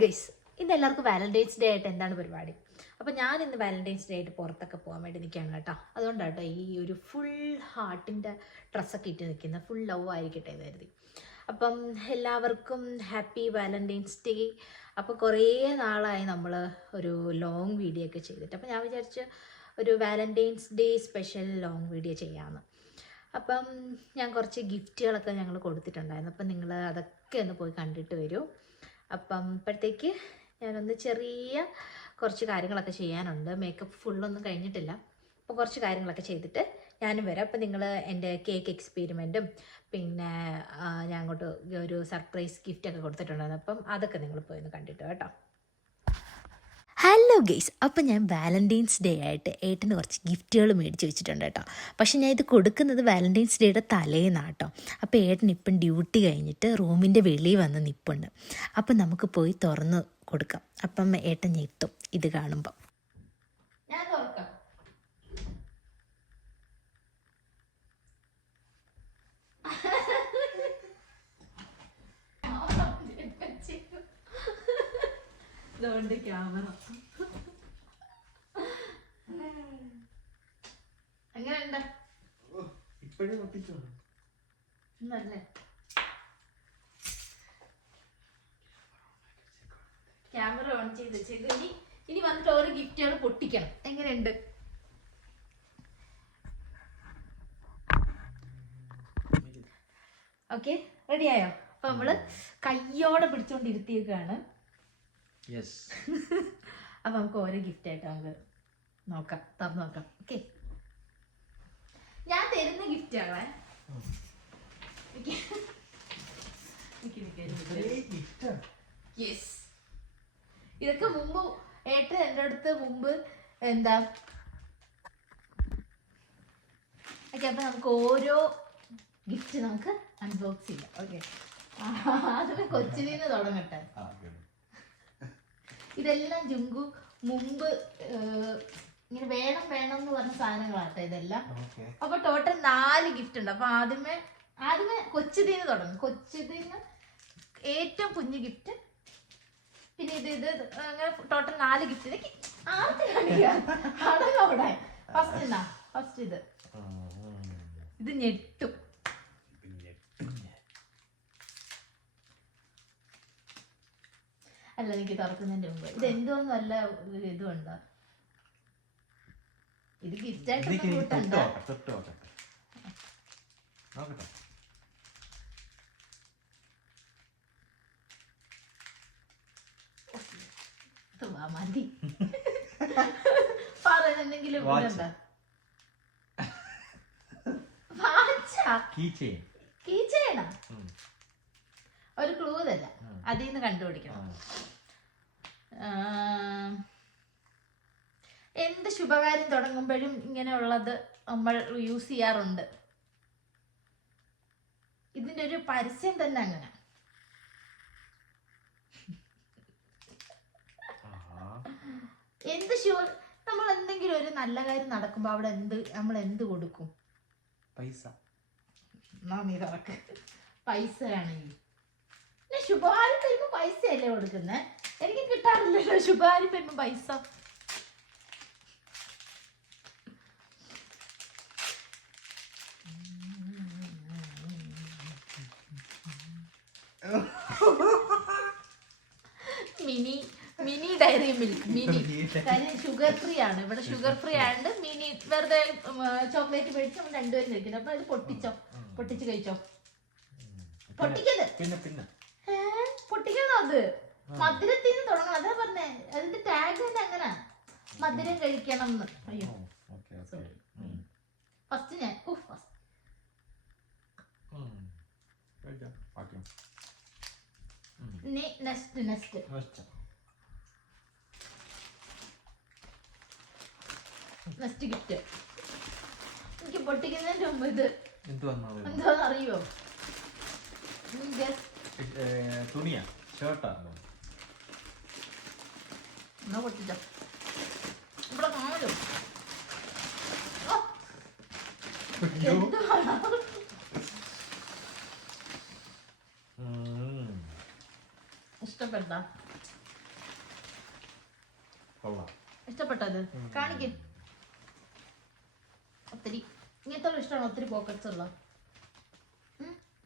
Guys, ഇന്ന് എല്ലാവർക്കും Valentine's day ആയിട്ട് എന്താണ് പരിപാടി? അപ്പം ഞാൻ ഇന്ന് വാലന്റൈൻസ് ഡേ ആയിട്ട് പുറത്തൊക്കെ പോകാൻ വേണ്ടി നിൽക്കുകയാണ് കേട്ടോ. അതുകൊണ്ടാണ് കേട്ടോ ഈ ഒരു ഫുൾ ഹാർട്ടിൻ്റെ ഡ്രസ്സൊക്കെ ഇട്ട് നിൽക്കുന്ന, ഫുൾ ലവ് ആയിരിക്കട്ടെ എന്ന് കരുതി. അപ്പം എല്ലാവർക്കും ഹാപ്പി വാലന്റൈൻസ് ഡേ. അപ്പോൾ കുറേ നാളായി നമ്മൾ ഒരു ലോങ് വീഡിയോ ഒക്കെ ചെയ്തിട്ട്, അപ്പം ഞാൻ വിചാരിച്ച് ഒരു Valentine's day special long video ചെയ്യാമെന്ന്. അപ്പം ഞാൻ കുറച്ച് ഗിഫ്റ്റുകളൊക്കെ ഞങ്ങൾ കൊടുത്തിട്ടുണ്ടായിരുന്നു. അപ്പം നിങ്ങൾ അതൊക്കെ ഒന്ന് പോയി കണ്ടിട്ട് വരൂ. അപ്പം ഇപ്പോഴത്തേക്ക് ഞാനൊന്ന് ചെറിയ കുറച്ച് കാര്യങ്ങളൊക്കെ ചെയ്യാനുണ്ട്. മേക്കപ്പ് ഫുള്ളൊന്നും കഴിഞ്ഞിട്ടില്ല. അപ്പോൾ കുറച്ച് കാര്യങ്ങളൊക്കെ ചെയ്തിട്ട് ഞാനും വരാം. അപ്പം നിങ്ങൾ എൻ്റെ കേക്ക് എക്സ്പെരിമെൻറ്റും പിന്നെ ഞാൻ അങ്ങോട്ട് ഒരു സർപ്രൈസ് ഗിഫ്റ്റൊക്കെ കൊടുത്തിട്ടുണ്ടായിരുന്നു. അപ്പം അതൊക്കെ നിങ്ങൾ പോയി ഒന്ന് കണ്ടിട്ട് കേട്ടോ. ഹലോ ഗെയ്സ്, അപ്പം ഞാൻ വാലന്റൈൻസ് ഡേ ആയിട്ട് ഏട്ടന് കുറച്ച് ഗിഫ്റ്റുകൾ മേടിച്ച് വെച്ചിട്ടുണ്ട് കേട്ടോ. പക്ഷെ ഞാൻ ഇത് കൊടുക്കുന്നത് വാലന്റൈൻസ് ഡേയുടെ തലേന്നാണ് കേട്ടോ. അപ്പോൾ ഏട്ടൻ ഇപ്പം ഡ്യൂട്ടി കഴിഞ്ഞിട്ട് റൂമിൻ്റെ വെളിയിൽ വന്ന് നിൽപ്പുണ്ട്. അപ്പം നമുക്ക് പോയി തുറന്ന് കൊടുക്കാം. അപ്പം ഏട്ടൻ ഞെത്തും ഇത് കാണുമ്പം. ഞാൻ തുറക്കാം. ഇതുകൊണ്ട് ക്യാമറ എങ്ങനെയുണ്ട്? നല്ലേ. ക്യാമറ ഓൺ ചെയ്ത് വെച്ചേക്ക്. ഇനി വന്നിട്ട് ഓരോ ഗിഫ്റ്റുകൾ പൊട്ടിക്കണം. എങ്ങനെയുണ്ട്? ഓക്കെ, റെഡിയായോ? അപ്പൊ നമ്മള് കയ്യോടെ പിടിച്ചോണ്ടിരുത്തിയേക്കാണ്. അപ്പൊ നമുക്ക് ഓരോ ഗിഫ്റ്റ് ആയിട്ട് നമുക്ക് നോക്കാം, തുറന്നു നോക്കാം. ഓക്കെ, ഞാൻ തരുന്ന ഗിഫ്റ്റ് ആണേ. ഇതൊക്കെ മുമ്പ് ഏട്ടൻ എൻ്റെ അടുത്ത് മുമ്പ് എന്താ. ഓക്കെ, അപ്പൊ നമുക്ക് ഓരോ ഗിഫ്റ്റ് നമുക്ക് അൺബോക്സ് ചെയ്യാം. ഓക്കെ, ആദ്യമേ കൊച്ചിനിന്ന് തുടങ്ങട്ടെ. ഇതെല്ലാം ജുങ്കു മുമ്പ് ഇങ്ങനെ വേണം വേണം എന്ന് പറഞ്ഞ സാധനങ്ങളാട്ടോ ഇതെല്ലാം. അപ്പൊ ടോട്ടൽ 4 ഗിഫ്റ്റ് ഉണ്ട്. അപ്പൊ ആദ്യമേ കൊച്ചുതീന്ന് തുടങ്ങും. കൊച്ചുതീന്ന് ഏറ്റവും കുഞ്ഞു ഗിഫ്റ്റ്, പിന്നെ ഇത് അങ്ങനെ ടോട്ടൽ 4 ഗിഫ്റ്റ്. ഫസ്റ്റ് ഇത് ഞെട്ടും. അല്ല, എനിക്ക് തുറക്കുന്നതിന്റെ മുമ്പ് ഇത് എന്തോന്നും അല്ല, ഇതുണ്ടോ? ഇത് ഗിഫ്റ്റ് ആയിട്ട് കൂട്ടണ്ടോ? മതി. പറയുന്നെന്തെങ്കിലും ഒരു ക്ലൂ തല്ല, അതിൽ നിന്ന് കണ്ടുപിടിക്കണം. എന്ത് ശുഭകാര്യം തുടങ്ങുമ്പോഴും ഇങ്ങനെയുള്ളത് നമ്മൾ യൂസ് ചെയ്യാറുണ്ട്. ഇതിന്റെ ഒരു പരസ്യം തന്നെ അങ്ങനെ. എന്ത് നമ്മൾ എന്തെങ്കിലും ഒരു നല്ല കാര്യം നടക്കുമ്പോ അവിടെ നമ്മൾ എന്ത് കൊടുക്കും? പൈസ. നീ തുറക്ക്. പൈസയാണെങ്കിൽ ശുഭകാര്യം വരുമ്പോ പൈസയല്ലേ കൊടുക്കുന്നേ? എനിക്ക് കിട്ടാറില്ലല്ലോ ശുഭകാര്യം വരുമ്പോ പൈസ. Mini Dairy Milk. മിനി കാര്യം ഷുഗർ ഫ്രീ ആണ് ഇവിടെ. ഷുഗർ ഫ്രീ ആയതുകൊണ്ട് മിനി വെറുതെ ചോക്ലേറ്റ് മേടിച്ച് നമ്മൾ രണ്ടുപേരും കഴിക്കുന്നത്. അപ്പൊ അത് പൊട്ടിച്ച് കഴിച്ചോ. പൊട്ടിക്കത് പൊട്ടിക്കണോ? അത് മധുരത്തിൽ നിന്ന് തുടങ്ങണം. അതാ പറഞ്ഞേ, അതിന്റെ ടാഗ് തന്നെ അങ്ങനെ, മധുരം കഴിക്കണം എന്ന്. അയ്യോ, ഫസ്റ്റ് ഞാൻ നെക്സ്റ്റ് ഗിഫ്റ്റ്. എനിക്ക് പൊട്ടിക്കുന്നതിന്റെ മുമ്പ് ഇത് എന്താന്ന് അറിയോ? തുണിയാ, ഷർട്ടാ? എന്നാ പൊട്ടിച്ചോ. ഇവിടെ കാണല്ലോ. ഇഷ്ടപ്പെട്ട കൊള്ളാം. ഇഷ്ടപ്പെട്ടത് കാണിക്കും. ഒത്തിരി ഇങ്ങനത്തെ ഇഷ്ടമാണ്, ഒത്തിരി പോക്കറ്റ്സ് ഉള്ള.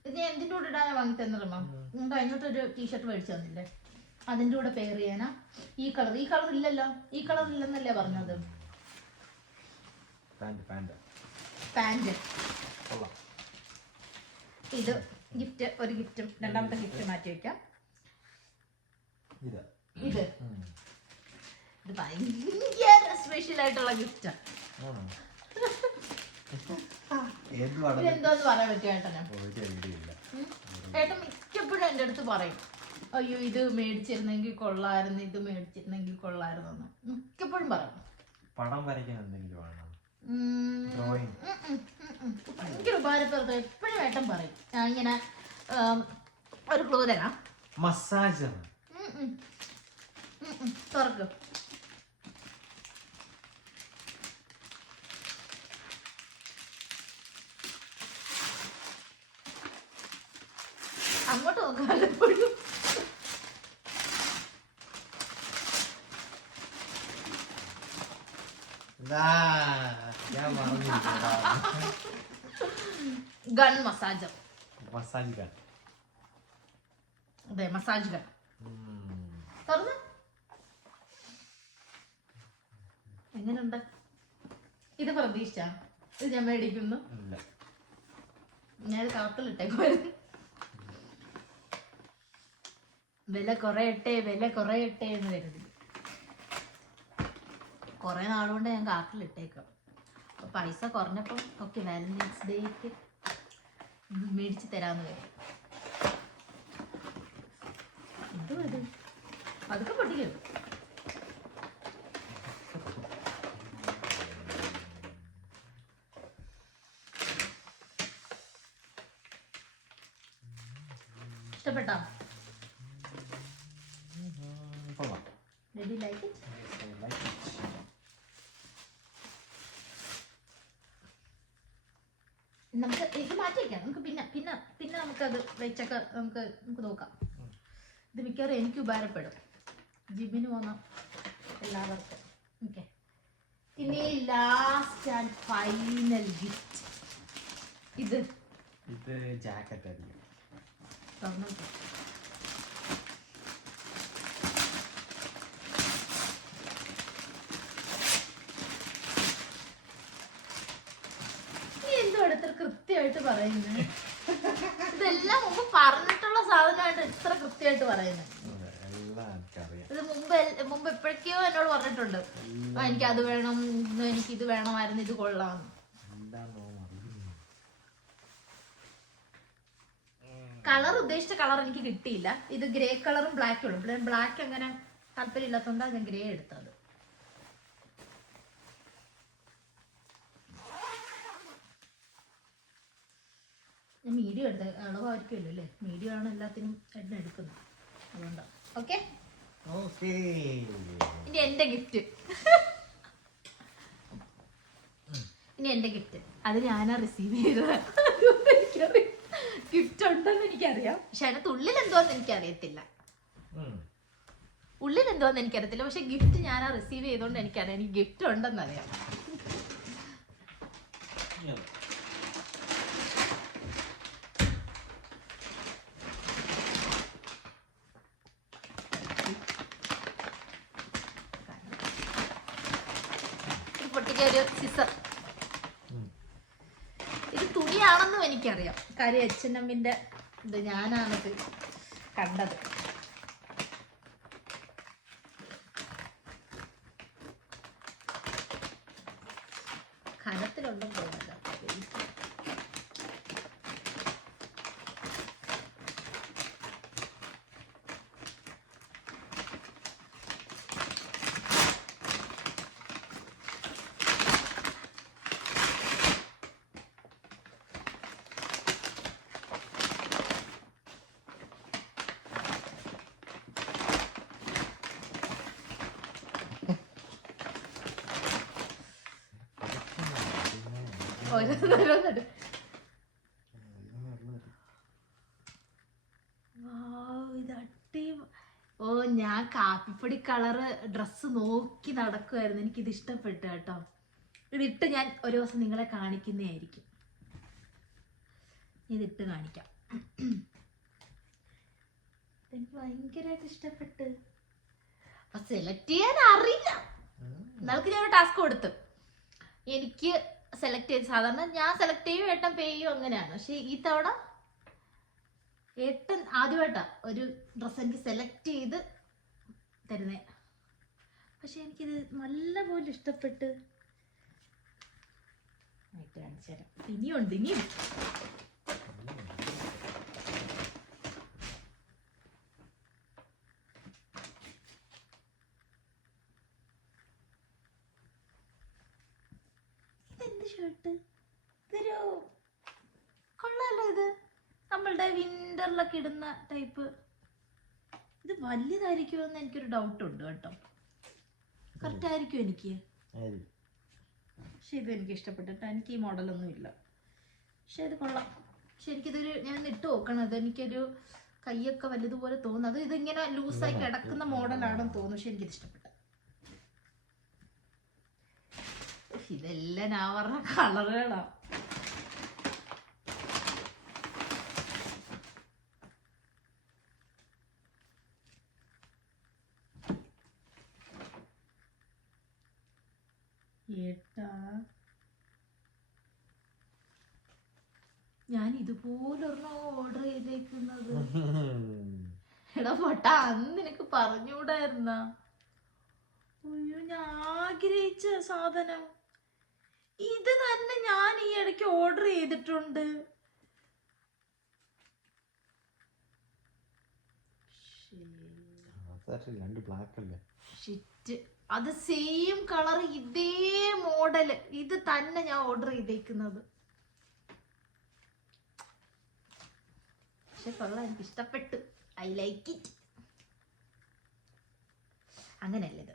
ഇത് എന്തിൻ്റെ കൂടെ ഇടാൻ വാങ്ങി തന്നിരുന്നോ? നിങ്ങൾക്ക് അതിനോട്ടൊരു ടീഷർട്ട് മേടിച്ചു തന്നില്ലേ, അതിൻ്റെ കൂടെ പെയർ ചെയ്യാനാ. ഈ കളർ ഇല്ലല്ലോ, ഈ കളർ ഇല്ലെന്നല്ലേ പറഞ്ഞത്. പാൻറ് ഇത് ഗിഫ്റ്റ്, ഒരു ഗിഫ്റ്റും രണ്ടാമത്തെ ഗിഫ്റ്റ് മാറ്റി വെക്കാം. ഇത് ഭയങ്കര സ്പെഷ്യൽ ആയിട്ടുള്ള ഗിഫ്റ്റാ. എന്തോന്ന് പറയാൻ പറ്റും ഏട്ടന്? ഏട്ടൻ മിക്കപ്പോഴും എൻ്റെ അടുത്ത് പറയും, അയ്യോ ഇത് മേടിച്ചിരുന്നെങ്കിൽ കൊള്ളായിരുന്നു, ഇത് മേടിച്ചിരുന്നെങ്കിൽ കൊള്ളായിരുന്നു എന്ന് മിക്കപ്പോഴും പറയും. പടം വരയ്ക്കാൻ എന്തെങ്കിലും വേണം, ഭയങ്കര ഉപകാരപ്പെടുത്തും. എപ്പോഴും ഏട്ടൻ പറയും. ഞാൻ ഇങ്ങനെ ഒരു ക്ലൂ തരാം. മസാജ് തുറക്കും. അങ്ങോട്ട് നോക്കാം വല്ലപ്പോഴും. Gun massager. Massage gun. അതെ, മസാജ് ഗൺ. തുറന്ന് എങ്ങനെയുണ്ട്? ഇത് പ്രതീക്ഷ ഇത് ഞാൻ മേടിക്കുന്നു. ഞാൻ കാത്തിലിട്ടേക്കുമായിരുന്നു. വില കുറയട്ടെ എന്ന് കരുതി. കുറെ നാളുകൊണ്ട് ഞാൻ കാട്ടിലിട്ടേക്കാം. അപ്പൊ പൈസ കുറഞ്ഞപ്പം ഓക്കെ വാലന്റൈൻസ് ഡേക്ക് മേടിച്ച് തരാന്ന് കരുതി. ഇത് അതൊക്കെ പൊട്ടിക്കും. ഇഷ്ടപ്പെട്ടോ? Did you like it? I like it. നമുക്ക് ഇത് മാറ്റി വയ്ക്കാം. നമുക്ക് പിന്നെ നമുക്കത് വെച്ചൊക്കെ നമുക്ക് നോക്കാം. ഇത് മിക്കവാറും എനിക്ക് ഉപകാരപ്പെടും, ജിമ്മിന് പോകുന്ന എല്ലാവർക്കും. ഓക്കെ, ഇനി ലാസ്റ്റ് ആൻഡ് ഫൈനൽ ഗിഫ്റ്റ്. ഇത് ജാക്കറ്റ് ആയിരിക്കും. കൃത്യമായിട്ട് പറയുന്നത് ഇതെല്ലാം മുമ്പ് പറഞ്ഞിട്ടുള്ള സാധനമായിട്ട് ഇത്ര കൃത്യമായിട്ട് പറയുന്നത്. ഇത് മുമ്പ് എപ്പോഴൊക്കെയോ എന്നോട് പറഞ്ഞിട്ടുണ്ട്, എനിക്ക് അത് വേണം, എനിക്ക് ഇത് വേണമായിരുന്നു, ഇത് കൊള്ളാം. കളർ ഉദ്ദേശിച്ച കളർ എനിക്ക് കിട്ടിയില്ല. ഇത് ഗ്രേ കളറും ബ്ലാക്കും ഉള്ളു. ബ്ലാക്ക് അങ്ങനെ താല്പര്യം ഇല്ലാത്തതുകൊണ്ടാണ് ഞാൻ ഗ്രേ എടുത്തത്. മീഡിയം എടുത്ത അളവായിരിക്കുമല്ലോ അല്ലേ, മീഡിയം ആണ് എല്ലാത്തിനും എണ്ണ എടുക്കുന്നത്, അതുകൊണ്ടാണ്. ഓക്കെ, ഇനി എന്റെ ഗിഫ്റ്റ്. അത് ഞാനാ റിസീവ് ചെയ്തത്. ഗിഫ്റ്റ് ഉണ്ടെന്ന് എനിക്കറിയാം, പക്ഷെ അതിനകത്ത് ഉള്ളിൽ എന്തോന്ന് എനിക്കറിയത്തില്ല. പക്ഷെ ഗിഫ്റ്റ് ഞാനാ റിസീവ് ചെയ്തോണ്ട് എനിക്കറിയാം, എനിക്ക് ഗിഫ്റ്റ് ഉണ്ടെന്നറിയാം. ഒരു സിസർ. ഇത് തുണിയാണെന്നും എനിക്കറിയാം, കാര്യം H&Mന്റെ ഇത് ഞാനാണിത് കണ്ടത്. കനത്തിലുണ്ടെന്ന് തോന്നുന്നില്ല. ഞാൻ കാപ്പിപ്പൊടി കളറ് ഡ്രസ്സ് നോക്കി നടക്കുമായിരുന്നു. എനിക്കിത് ഇഷ്ടപ്പെട്ടു കേട്ടോ. ഇതിട്ട് ഞാൻ ഒരു ദിവസം നിങ്ങളെ കാണിക്കുന്നതായിരിക്കും. ഇതിട്ട് കാണിക്കാം. എനിക്ക് ഭയങ്കരമായിട്ട് ഇഷ്ടപ്പെട്ട്. അപ്പൊ സെലക്ട് ചെയ്യാൻ അറിയാം. എന്നാൾക്ക് ഞാൻ ഒരു ടാസ്ക് കൊടുത്തു. എനിക്ക് സെലക്ട് ചെയ്ത്, സാധാരണ ഞാൻ സെലക്ട് ചെയ്യും, ഏട്ടൻ പേ ചെയ്യും, അങ്ങനെയാണ്. പക്ഷെ ഈ തവണ ഏട്ടൻ ആദ്യമായിട്ടാ ഒരു ഡ്രസ്സ് എനിക്ക് സെലക്ട് ചെയ്ത് തരുന്നേ. പക്ഷെ എനിക്കിത് നല്ലപോലെ ഇഷ്ടപ്പെട്ട്. കാണിച്ചു തരാം. ഇനിയുണ്ട്, ഇനിയും. ഇതെന്ത് ഷർട്ട്? ഇതൊരു കൊള്ളാലോ. ഇത് നമ്മളുടെ വിന്ററിലൊക്കെ ഇടുന്ന ടൈപ്പ്. ഇത് വലിയതായിരിക്കുമെന്ന് എനിക്കൊരു ഡൗട്ട് ഉണ്ട് കേട്ടോ. കറക്റ്റ് ആയിരിക്കും എനിക്ക്. പക്ഷെ ഇത് എനിക്ക് ഇഷ്ടപ്പെട്ടിട്ട്. എനിക്ക് ഈ മോഡലൊന്നും ഇല്ല, പക്ഷെ ഇത് കൊള്ളാം. പക്ഷെ എനിക്കിതൊരു, ഞാൻ ഇട്ട് നോക്കണം. ഇത് എനിക്കൊരു കൈയൊക്കെ വലുതുപോലെ തോന്നുന്നു. അത് ഇതിങ്ങനെ ലൂസായി കിടക്കുന്ന മോഡലാണെന്ന് തോന്നുന്നു. പക്ഷെ എനിക്കിത് ഇഷ്ടപ്പെട്ടു. ഇതെല്ലാം ഞാൻ പറഞ്ഞ കളറുകളാ. ഏട്ടാ, ഞാൻ ഇതുപോലൊരെണ്ണം ഓർഡർ ചെയ്തേക്കുന്നത്. എടാ പൊട്ടാ, അന്ന് നിനക്ക് പറഞ്ഞുകൂടായിരുന്ന? അയ്യോ, ഞാൻ ആഗ്രഹിച്ച സാധനം ഇത് തന്നെ ഞാൻ ഈ ഇടയ്ക്ക് ഓർഡർ ചെയ്തിട്ടുണ്ട്. അത് സെയിം കളർ, ഇതേ മോഡല്, ഇത് തന്നെ ഞാൻ ഓർഡർ ചെയ്തേക്കുന്നത്. പക്ഷെ കൊള്ളാം, എനിക്ക് ഇഷ്ടപ്പെട്ടു. I like it. അങ്ങനെയല്ലേ ഇത്.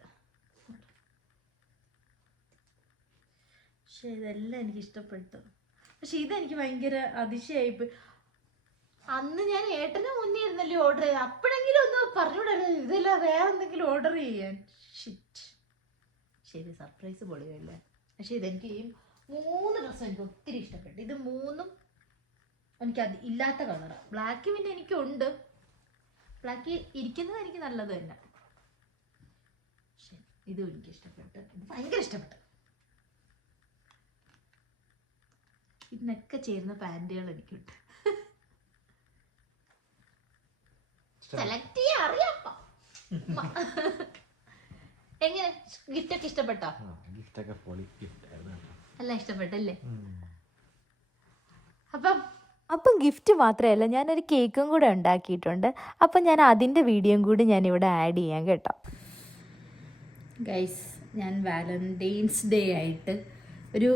പക്ഷെ ഇതെല്ലാം എനിക്ക് ഇഷ്ടപ്പെട്ടു. പക്ഷെ ഇതെനിക്ക് ഭയങ്കര അതിശയായിപ്പോയി. അന്ന് ഞാൻ ഏട്ടന് മുന്നേ ഇരുന്നല്ലേ ഓർഡർ ചെയ്ത്. അപ്പോഴെങ്കിലും ഒന്ന് പറഞ്ഞുകൂടായിരുന്നു ഇതെല്ലാം വേറെ എന്തെങ്കിലും ഓർഡർ ചെയ്യാൻ. ഷിറ്റ്. ശരി, സർപ്രൈസ് പൊളിയല്ലേ. പക്ഷെ ഇതെനിക്ക് ഈ 3 ഡ്രസ്സും എനിക്ക് ഒത്തിരി ഇഷ്ടപ്പെട്ടു. ഇത് 3ഉം എനിക്ക് അത് ഇല്ലാത്ത കളറാണ്. ബ്ലാക്ക് പിന്നെ എനിക്കുണ്ട്. ബ്ലാക്ക് ഇരിക്കുന്നത് എനിക്ക് നല്ലത് തന്നെ. പക്ഷെ ഇതും എനിക്ക് ഇഷ്ടപ്പെട്ടു. ഇത് ഭയങ്കര ഇഷ്ടപ്പെട്ടു. ഇതിനൊക്കെ ചേരുന്ന പാൻറ്റുകൾ എനിക്കുണ്ട്. സെലക്ട് ചെയ്യാൻ അറിയാം. എങ്ങനെ, ഗിഫ്റ്റ് ഒക്കെ ഇഷ്ടപ്പെട്ടോ? എല്ലാം ഇഷ്ടപ്പെട്ടല്ലേ? അപ്പം ഗിഫ്റ്റ് മാത്രമല്ല, ഞാനൊരു കേക്കും കൂടെ ഉണ്ടാക്കിയിട്ടുണ്ട്. അപ്പം ഞാൻ അതിൻ്റെ വീഡിയോയും കൂടി ഞാനിവിടെ ആഡ് ചെയ്യാം കേട്ടോ. ഗൈസ്, ഞാൻ വാലന്റൈൻസ് ഡേ ആയിട്ട് ഒരു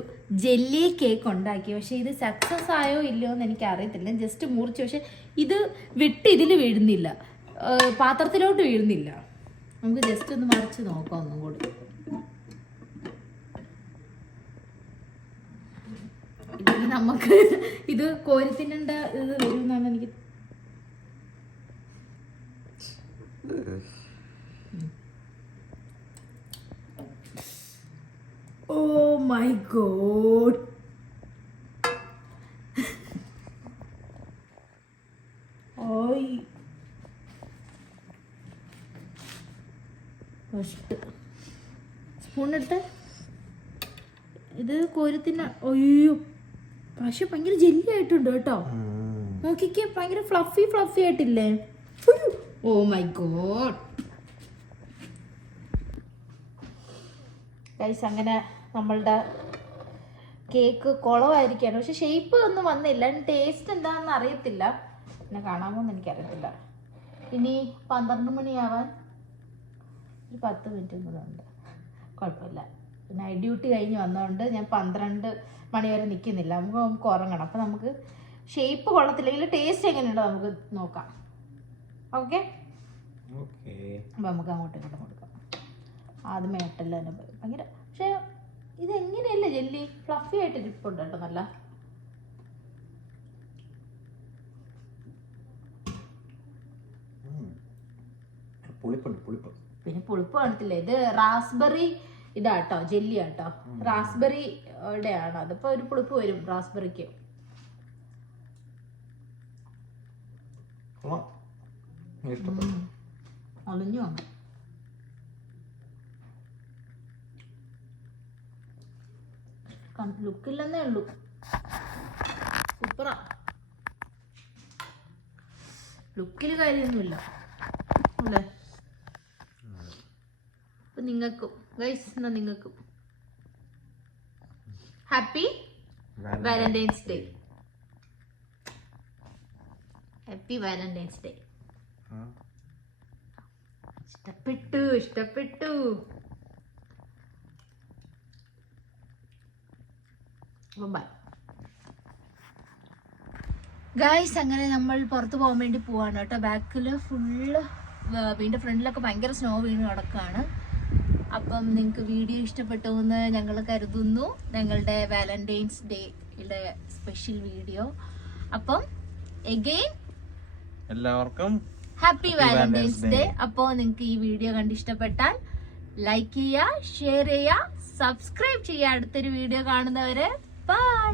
ജെല്ലി കേക്ക് ഉണ്ടാക്കി. പക്ഷേ ഇത് സക്സസ് ആയോ ഇല്ലയോ എന്ന് എനിക്ക് അറിയത്തില്ല. ജസ്റ്റ് മുറിച്ചു. പക്ഷെ ഇത് വിട്ട് ഇതിൽ വീഴുന്നില്ല, പാത്രത്തിലോട്ട് വീഴുന്നില്ല. നമുക്ക് ജസ്റ്റ് ഒന്ന് മറിച്ച് നോക്കാം ഒന്നും കൂടി. ഇല്ലെങ്കിൽ നമുക്ക് ഇത് കോരി തിന്നേണ്ട ഇത് വരുമെന്നാണ് എനിക്ക്. Oh my god. ഓയ്, സ്പൂൺ എടുത്ത് ഇത് കോരത്തിന്. അയ്യോ, പക്ഷെ ഭയങ്കര ജെല്ലി ആയിട്ടുണ്ട് കേട്ടോ. നോക്കിക്കേ, ഭയങ്കര ഫ്ലഫി ആയിട്ടില്ലേ? ഓ മൈ ഗോഡ് ഗൈസ്, അങ്ങനെ നമ്മളുടെ കേക്ക് കുളമായിരിക്കുകയാണ്. പക്ഷെ ഷേപ്പ് ഒന്നും വന്നില്ല. ടേസ്റ്റ് എന്താണെന്ന് അറിയത്തില്ല. പിന്നെ കാണാമോന്ന് എനിക്കറിയത്തില്ല. ഇനി 12 മണിയാവാൻ ഒരു 10 മിനിറ്റും കൂടെ ഉണ്ട്. കുഴപ്പമില്ല. നൈറ്റ് ഡ്യൂട്ടി കഴിഞ്ഞ് വന്നതുകൊണ്ട് ഞാൻ 12 മണി വരെ നിൽക്കുന്നില്ല. നമുക്ക് ഉറങ്ങണം. അപ്പം നമുക്ക് ഷേപ്പ് കൊള്ളത്തില്ലെങ്കിൽ ടേസ്റ്റ് എങ്ങനെയുണ്ടോ നമുക്ക് നോക്കാം. ഓക്കെ, അപ്പം നമുക്ക് അങ്ങോട്ടും ഇങ്ങോട്ടും കൊടുക്കാം. ആദ്യമേ ഇട്ടല്ലോ തന്നെ ഭയങ്കര. പക്ഷെ ഇതെങ്ങനെയല്ലേ ജെല്ലി ഫ്ലഫി ആയിട്ട് ഇരിപ്പുണ്ട് കേട്ടോ. നല്ല പുളിപ്പ്. പിന്നെ പുളിപ്പ് കാണത്തില്ല. ഇത് റാസ്ബെറി ഇതാട്ടോ, ജെല്ലി ആട്ടോ, റാസ്ബെറിയുടെ ആണ്. അതിപ്പോ ഒരു പുളിപ്പ് വരും റാസ്ബെറിക്ക്. ഒളിഞ്ഞു വന്നു. ലുക്കില്ലെന്നേ ഉള്ളൂ. സൂപ്പറാ. ലുക്കില് കാര്യമൊന്നുമില്ല അല്ലേ? അപ്പൊ നിങ്ങൾക്കും ഗൈസ്, എന്നാ നിങ്ങൾക്കും happy Valentine's Day. Happy Valentine's Day. ഇഷ്ടപ്പെട്ടു. Bye guys. അങ്ങനെ നമ്മൾ പുറത്ത് പോകാൻ വേണ്ടി പോവാണ് കേട്ടോ. ബാക്കിൽ ഫുള്ള് വീടിൻ്റെ ഫ്രണ്ടിലൊക്കെ ഭയങ്കര സ്നോ വീണ് കിടക്കുകയാണ്. അപ്പം നിങ്ങൾക്ക് വീഡിയോ ഇഷ്ടപ്പെട്ടു എന്ന് ഞങ്ങൾ കരുതുന്നു. ഞങ്ങളുടെ വാലന്റൈൻസ് ഡേയുടെ സ്പെഷ്യൽ വീഡിയോ. അപ്പം എഗെയിൻ എല്ലാവർക്കും ഹാപ്പി വാലന്റൈൻസ് ഡേ. അപ്പോൾ നിങ്ങൾക്ക് ഈ വീഡിയോ കണ്ട് ഇഷ്ടപ്പെട്ടാൽ ലൈക്ക് ചെയ്യുക, ഷെയർ ചെയ്യുക, സബ്സ്ക്രൈബ് ചെയ്യുക. അടുത്തൊരു വീഡിയോ കാണുന്നവരെ ബൈ.